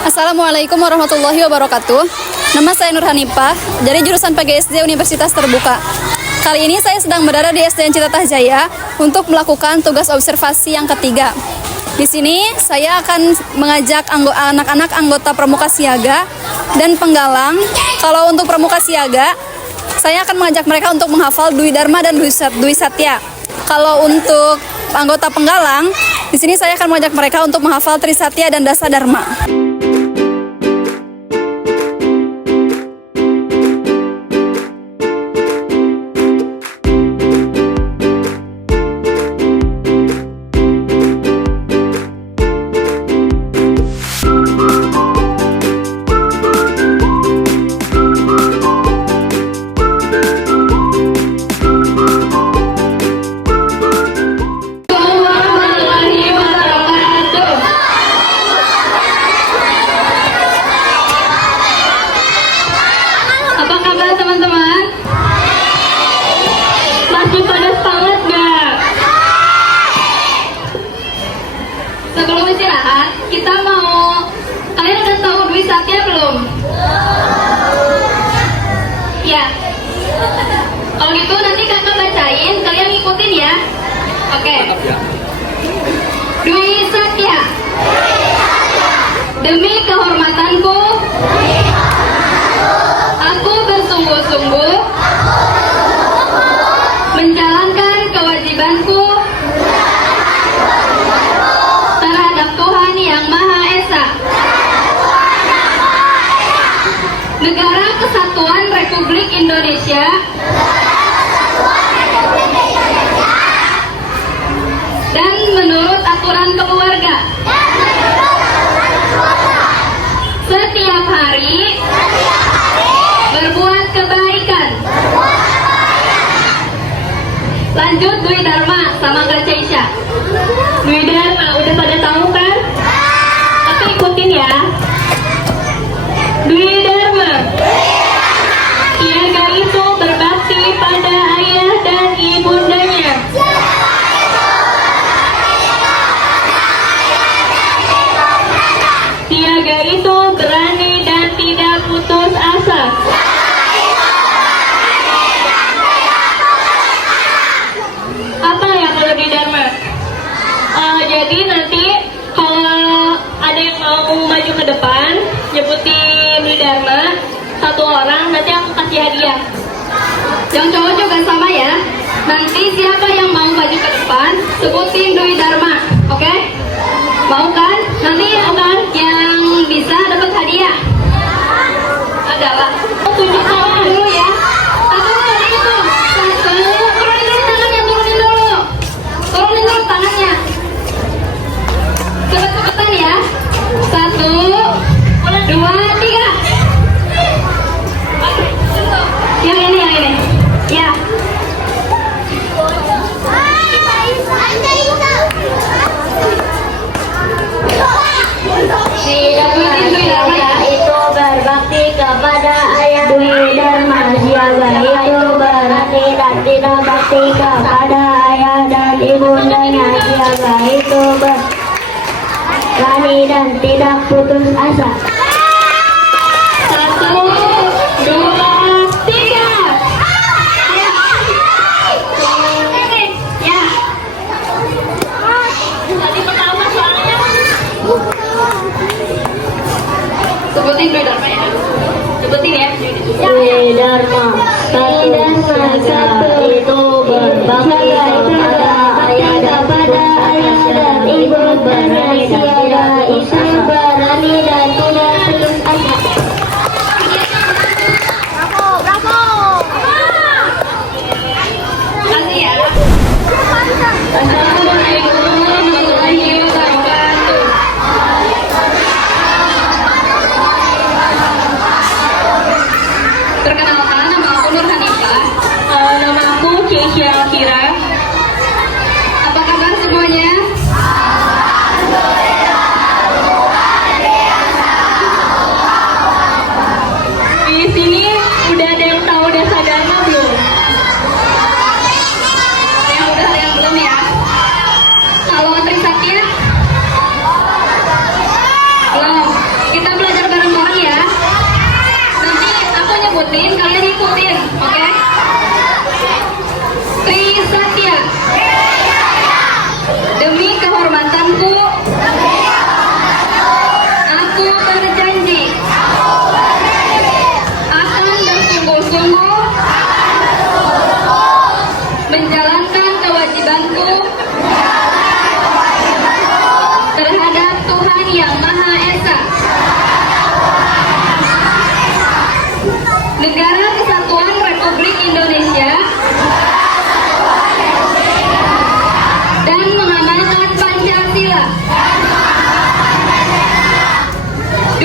Assalamualaikum warahmatullahi wabarakatuh. Nama saya Nur Hanifah, dari jurusan PGSD Universitas Terbuka. Kali ini saya sedang berada di SDN Citatah Jaya untuk melakukan tugas observasi yang ketiga. Di sini saya akan mengajak anak-anak anggota Pramuka Siaga dan Penggalang. Kalau untuk Pramuka Siaga, saya akan mengajak mereka untuk menghafal Dwi Dharma dan Dwi Satya. Kalau untuk anggota Penggalang, di sini saya akan mengajak mereka untuk menghafal Trisatya dan Dasa Dharma. Teman-teman, masih pada semangat gak? Sebelum istirahat, kita mau, kalian udah tahu Dwi Satya belum? Ya. Kalau gitu nanti kakak bacain, kalian ngikutin ya. Oke. Dwi Satya. Demi kehormatanku, aku bersungguh-sungguh menjalankan kewajibanku terhadap Tuhan Yang Maha Esa, Negara Kesatuan Republik Indonesia, dan menurut aturan keluarga. Setiap hari berbuat kebaikan. Lanjut Dwi Dharma sama Kak Caisha. Dwi Dharma udah pada tahu kan? Tapi ikutin ya. Dwi Dharma. Siaga itu berbakti pada ayah dan ibundanya. Siaga itu berani dan tidak putus asa. Apa ya kalau di Dharma? Jadi nanti kalau ada yang mau maju ke depan nyebutin di Dharma satu orang, nanti aku kasih hadiah. Yang cowok juga sama ya. Nanti siapa yang mau maju ke depan sebutin Dwi Dharma, oke? Mau kan? Nanti mau kan? Yang bisa dapat hadiah adalah tunjuk tangan dulu ya. Satu kali itu. Turunin dulu tangannya. Cepet-cepetan ya. 1, 2, 3. Yang ini. Ya. Itu berbakti kepada ayah. Dwi Dharma. Siaga itu berarti dan tidak bakti kepada ayah dan ibundanya. Siaga itu berani dan tidak putus asa. 1, 2, 3. Ya. Tadi pertama soalnya. Sebutin Dwi Dharma ya. Sebutin ya. Dwi Dharma. Satu itu berbakti kepada ayah dan ibundanya. Siaga itu berani dan tidak putus asa. Makasih ya. Assalamualaikum warahmatullahi wabarakatuh. Perkenalkan, nama aku Nur Hanifah. Nama aku Caisha Kira. Apa kabar semuanya? Tuhan Yang Maha Esa. Negara Kesatuan Republik Indonesia dan mengamalkan Pancasila. 2.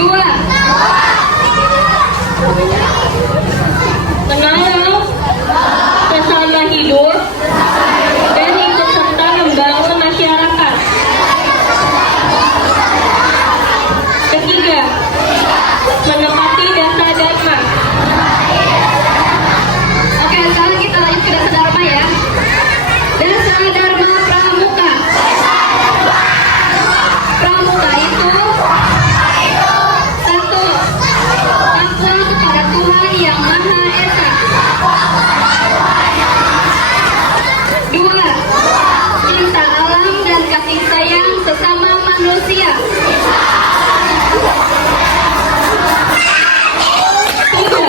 Menolong sesama hidup dan ikut serta membangun masyarakat. 3. Menepati dasar dharma. Oke, sekarang kita lanjut ke dasar dharma ya. Dasar dharma pramuka. Pramuka itu 1. Takwa kepada Tuhan Yang Maha Esa. 2. Cinta alam dan kasih sayang sesama manusia. 3.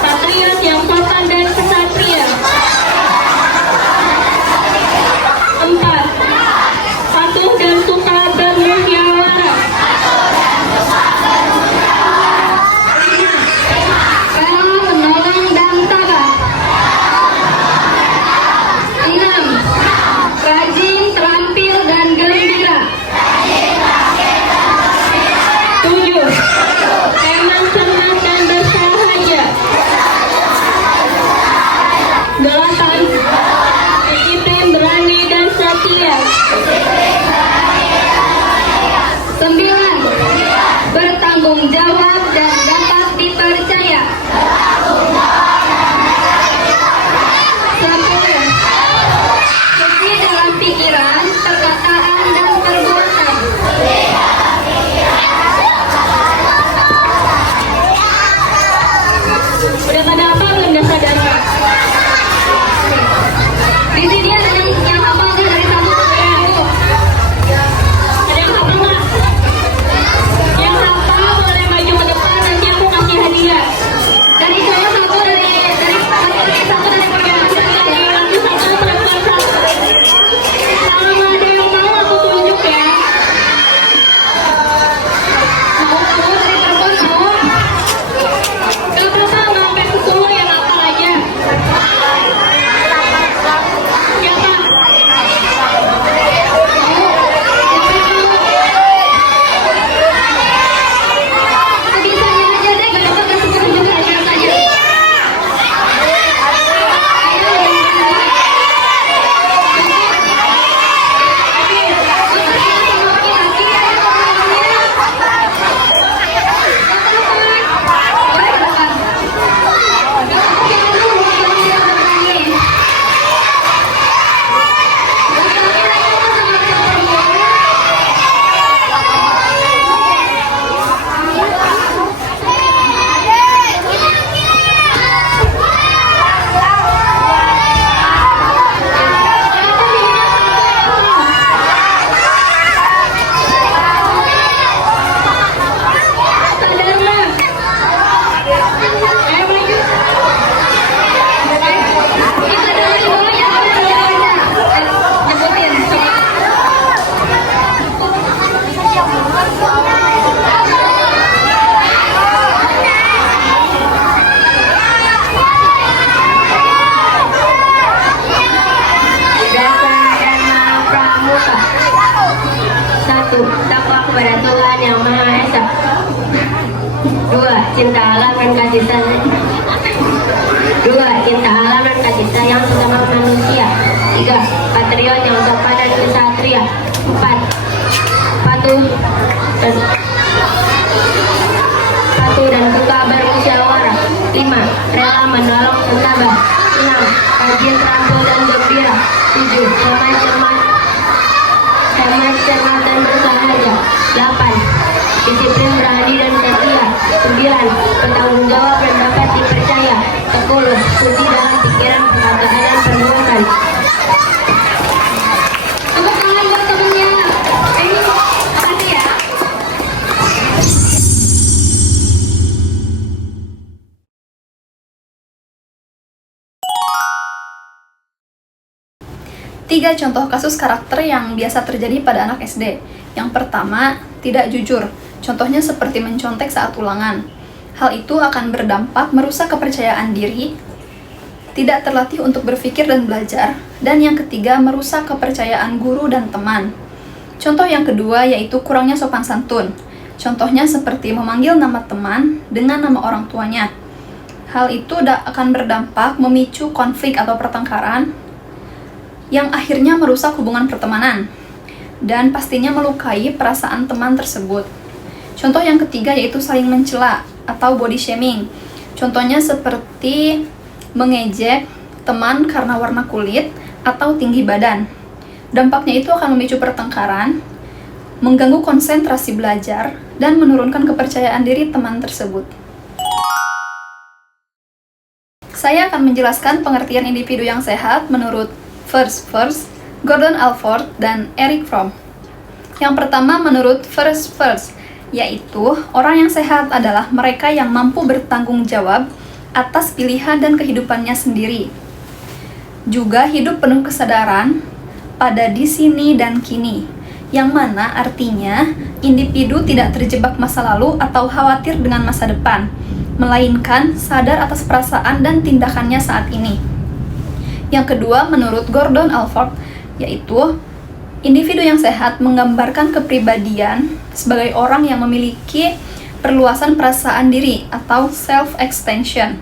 Patriot yang sopan dan kesatria. 4. Patuh dan suka bermusyawarah. 5. Rela menolong dan sabar. 6. Rajin, terampil, dan gembira. 7. Hemat, cermat, dan bersahaja. 8. Disiplin, berani, dan setia. 9. Bertanggung jawab dan dapat dipercaya. 10. Suci dalam pikiran, perkataan, dan perbuatan. 11. Udah pada apa belum dasar dharma? Di sini ada yang hafal nggak dari 1 sampai 10? Ada yang hafal nggak? Yang hafal boleh maju ke depan, nanti aku kasih hadiah. Dari saya 1, dari laki-laki 1, dari perempuan 1, perempuan 1. Kalau ada yang mau aku tunjuk ya. Mau dari perempuan mau? Gak apa-apa, nggak sampai 10 yang hafal aja. Siapa? Sebisanya aja deh, gak apa-apa, gak 10 juga, lihat aja. Takwa kepada Tuhan Yang Maha Esa. 2. Cinta alam dan kasih sayang. 2. Cinta alam dan kasih sayang sesama manusia. 3. Patriot yang sopan dan kesatria. 4. Patuh dan suka bermusyawarah. 5. Rela menolong sesama. 6. Rajin, terampil, dan gembira. 7. Hemat, cermat, dan bersahaja. 8. Disiplin, berani, dan setia. 9. Bertanggung jawab dan dapat dipercaya. 10. Suci dalam pikiran, perkataan, dan perbuatan. Tepuk tangan buat temennya. Makasih ya. Tiga contoh kasus karakter yang biasa terjadi pada anak SD. Yang pertama, tidak jujur. Contohnya seperti mencontek saat ulangan. Hal itu akan berdampak merusak kepercayaan diri, tidak terlatih untuk berpikir dan belajar, dan yang ketiga, merusak kepercayaan guru dan teman. Contoh yang kedua yaitu kurangnya sopan santun. Contohnya seperti memanggil nama teman dengan nama orang tuanya. Hal itu akan berdampak memicu konflik atau pertengkaran yang akhirnya merusak hubungan pertemanan dan pastinya melukai perasaan teman tersebut. Contoh yang ketiga yaitu saling mencela atau body shaming. Contohnya seperti mengejek teman karena warna kulit atau tinggi badan. Dampaknya itu akan memicu pertengkaran, mengganggu konsentrasi belajar, dan menurunkan kepercayaan diri teman tersebut. Saya akan menjelaskan pengertian individu yang sehat menurut First, Gordon Alford, dan Erich Fromm. Yang pertama menurut First, yaitu orang yang sehat adalah mereka yang mampu bertanggung jawab atas pilihan dan kehidupannya sendiri. Juga hidup penuh kesadaran pada di sini dan kini, yang mana artinya individu tidak terjebak masa lalu atau khawatir dengan masa depan, melainkan sadar atas perasaan dan tindakannya saat ini. Yang kedua menurut Gordon Alford, yaitu individu yang sehat menggambarkan kepribadian sebagai orang yang memiliki perluasan perasaan diri atau self-extension,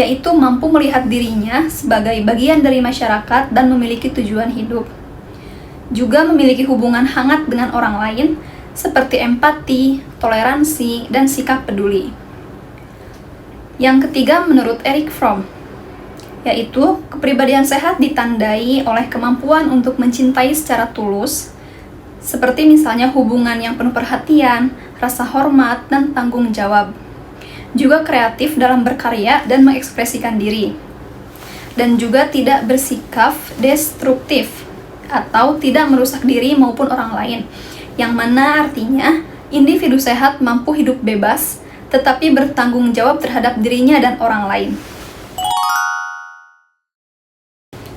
yaitu mampu melihat dirinya sebagai bagian dari masyarakat dan memiliki tujuan hidup. Juga memiliki hubungan hangat dengan orang lain, seperti empati, toleransi, dan sikap peduli. Yang ketiga menurut Erich Fromm, yaitu kepribadian sehat ditandai oleh kemampuan untuk mencintai secara tulus, seperti misalnya hubungan yang penuh perhatian, rasa hormat, dan tanggung jawab. Juga kreatif dalam berkarya dan mengekspresikan diri. Dan juga tidak bersikap destruktif atau tidak merusak diri maupun orang lain, yang mana artinya individu sehat mampu hidup bebas, tetapi bertanggung jawab terhadap dirinya dan orang lain.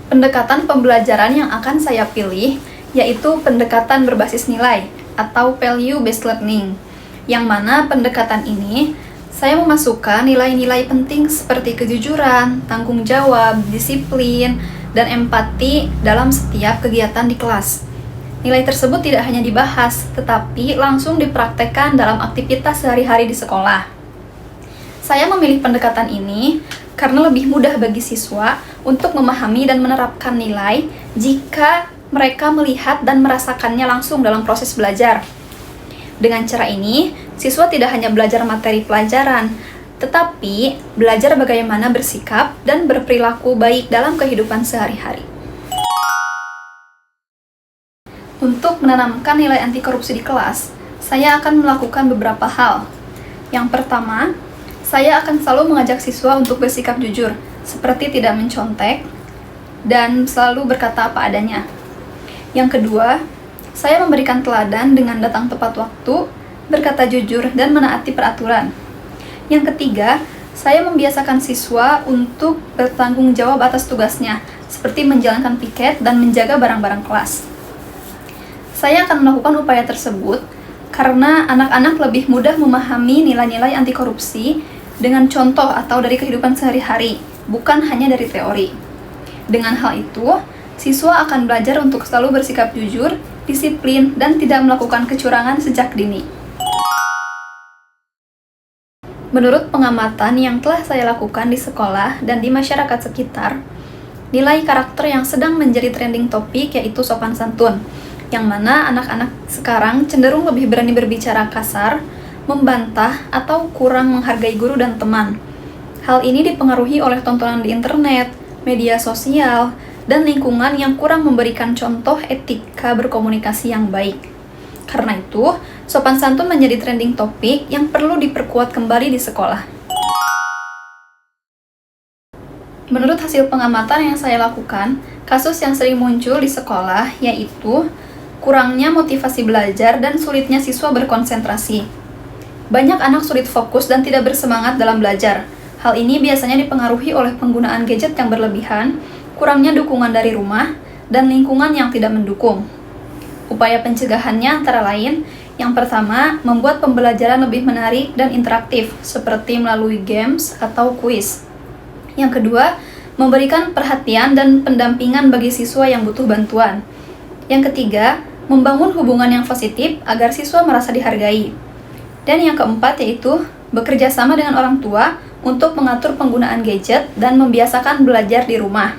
Pendekatan pembelajaran yang akan saya pilih yaitu pendekatan berbasis nilai atau value-based learning, yang mana pendekatan ini saya memasukkan nilai-nilai penting seperti kejujuran, tanggung jawab, disiplin, dan empati dalam setiap kegiatan di kelas. Nilai tersebut tidak hanya dibahas, tetapi langsung dipraktekkan dalam aktivitas sehari-hari di sekolah. Saya memilih pendekatan ini karena lebih mudah bagi siswa untuk memahami dan menerapkan nilai jika mereka melihat dan merasakannya langsung dalam proses belajar. Dengan cara ini, siswa tidak hanya belajar materi pelajaran, tetapi belajar bagaimana bersikap dan berperilaku baik dalam kehidupan sehari-hari. Untuk menanamkan nilai anti korupsi di kelas, saya akan melakukan beberapa hal. Yang pertama, saya akan selalu mengajak siswa untuk bersikap jujur, seperti tidak mencontek dan selalu berkata apa adanya. Yang kedua, saya memberikan teladan dengan datang tepat waktu, berkata jujur, dan menaati peraturan. Yang ketiga, saya membiasakan siswa untuk bertanggung jawab atas tugasnya, seperti menjalankan piket dan menjaga barang-barang kelas. Saya akan melakukan upaya tersebut karena anak-anak lebih mudah memahami nilai-nilai anti korupsi dengan contoh atau dari kehidupan sehari-hari, bukan hanya dari teori. Dengan hal itu, siswa akan belajar untuk selalu bersikap jujur, disiplin, dan tidak melakukan kecurangan sejak dini. Menurut pengamatan yang telah saya lakukan di sekolah dan di masyarakat sekitar, nilai karakter yang sedang menjadi trending topik yaitu sopan santun, yang mana anak-anak sekarang cenderung lebih berani berbicara kasar, membantah, atau kurang menghargai guru dan teman. Hal ini dipengaruhi oleh tontonan di internet, media sosial, dan lingkungan yang kurang memberikan contoh etika berkomunikasi yang baik. Karena itu, sopan santun menjadi trending topik yang perlu diperkuat kembali di sekolah. Menurut hasil pengamatan yang saya lakukan, kasus yang sering muncul di sekolah yaitu kurangnya motivasi belajar dan sulitnya siswa berkonsentrasi. Banyak anak sulit fokus dan tidak bersemangat dalam belajar. Hal ini biasanya dipengaruhi oleh penggunaan gadget yang berlebihan, kurangnya dukungan dari rumah, dan lingkungan yang tidak mendukung. Upaya pencegahannya antara lain, yang pertama, membuat pembelajaran lebih menarik dan interaktif, seperti melalui games atau kuis. Yang kedua, memberikan perhatian dan pendampingan bagi siswa yang butuh bantuan. Yang ketiga, membangun hubungan yang positif agar siswa merasa dihargai. Dan yang keempat yaitu, bekerja sama dengan orang tua untuk mengatur penggunaan gadget dan membiasakan belajar di rumah.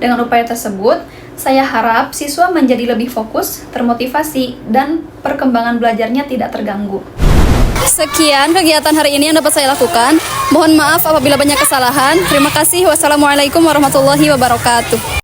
Dengan upaya tersebut, saya harap siswa menjadi lebih fokus, termotivasi, dan perkembangan belajarnya tidak terganggu. Sekian kegiatan hari ini yang dapat saya lakukan. Mohon maaf apabila banyak kesalahan. Terima kasih. Wassalamualaikum warahmatullahi wabarakatuh.